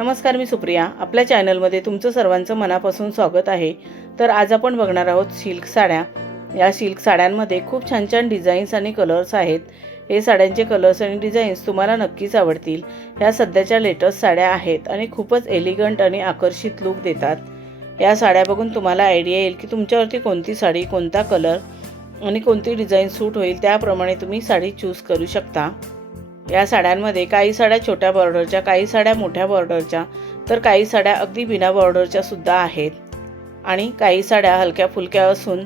नमस्कार, मी सुप्रिया. आपल्या चॅनलमध्ये तुमचं सर्वांचं मनापासून स्वागत आहे. तर आज आपण बघणार आहोत सिल्क साड्या. या सिल्क साड्यांमध्ये खूप छान छान डिझाईन्स आणि कलर्स आहेत. हे साड्यांचे कलर्स आणि डिझाईन्स तुम्हाला नक्कीच आवडतील. ह्या सध्याच्या लेटेस्ट साड्या आहेत आणि खूपच एलिगंट आणि आकर्षित लुक देतात. या साड्या बघून तुम्हाला आयडिया येईल की तुमच्यावरती कोणती साडी, कोणता कलर आणि कोणती डिझाईन सूट होईल. त्याप्रमाणे तुम्ही साडी चूज करू शकता. या साड्यांमध्ये काही साड्या छोट्या बॉर्डरच्या, काही साड्या मोठ्या बॉर्डरच्या, तर काही साड्या अगदी बिना बॉर्डरच्या सुद्धा आहेत. आणि काही साड्या हलक्या फुलक्या असून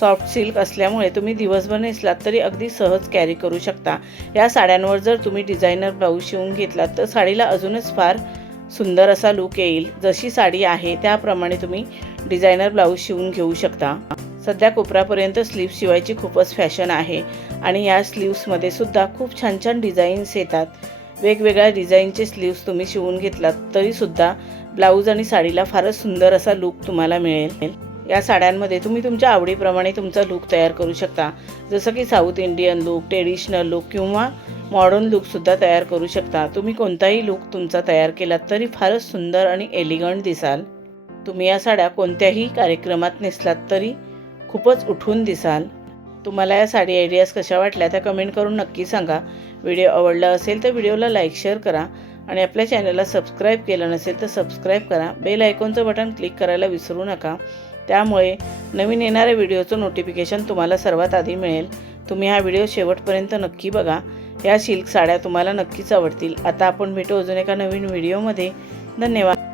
सॉफ्ट सिल्क असल्यामुळे तुम्ही दिवसभर नेसलात तरी अगदी सहज कॅरी करू शकता. या साड्यांवर जर तुम्ही डिझायनर ब्लाऊज शिवून घेतलात तर साडीला अजूनच फार सुंदर असा लुक येईल. जशी साडी आहे त्याप्रमाणे तुम्ही डिझायनर ब्लाऊज शिवून घेऊ शकता. सध्या कोपऱ्यापर्यंत स्लीव्स शिवायची खूपच फॅशन आहे आणि या स्लीव्समध्ये सुद्धा खूप छान छान डिझाईन्स येतात. वेगवेगळ्या डिझाईनचे स्लीव्स तुम्ही शिवून घेतलात तरीसुद्धा ब्लाऊज आणि साडीला फारच सुंदर असा लुक तुम्हाला मिळेल. या साड्यांमध्ये तुम्ही तुमच्या आवडीप्रमाणे तुमचा लुक तयार करू शकता. जसं की south Indian look, traditional look किंवा मॉडर्न लुकसुद्धा तयार करू शकता. तुम्ही कोणताही लुक तुमचा तयार केलात तरी फारच सुंदर आणि एलिगंट दिसाल. तुम्ही या साड्या कोणत्याही कार्यक्रमात नेसलात तरी खूपच उठून दिसाल. तुम्हाला या साडी आयडियाज कशा वाटल्या त्या कमेंट करून नक्की सांगा. व्हिडिओ आवडला असेल तर व्हिडिओला लाईक, शेअर करा आणि आपल्या चॅनलला सबस्क्राईब केलं नसेल तर सबस्क्राईब करा. बेल आयकॉनचं बटन क्लिक करायला विसरू नका. त्यामुळे नवीन येणाऱ्या व्हिडिओचं नोटिफिकेशन तुम्हाला सर्वात आधी मिळेल. तुम्ही हा व्हिडिओ शेवटपर्यंत नक्की बघा. या सिल्क साड्या तुम्हाला नक्कीच आवडतील. आता आपण भेटू अजून एका नवीन व्हिडिओमध्ये. धन्यवाद.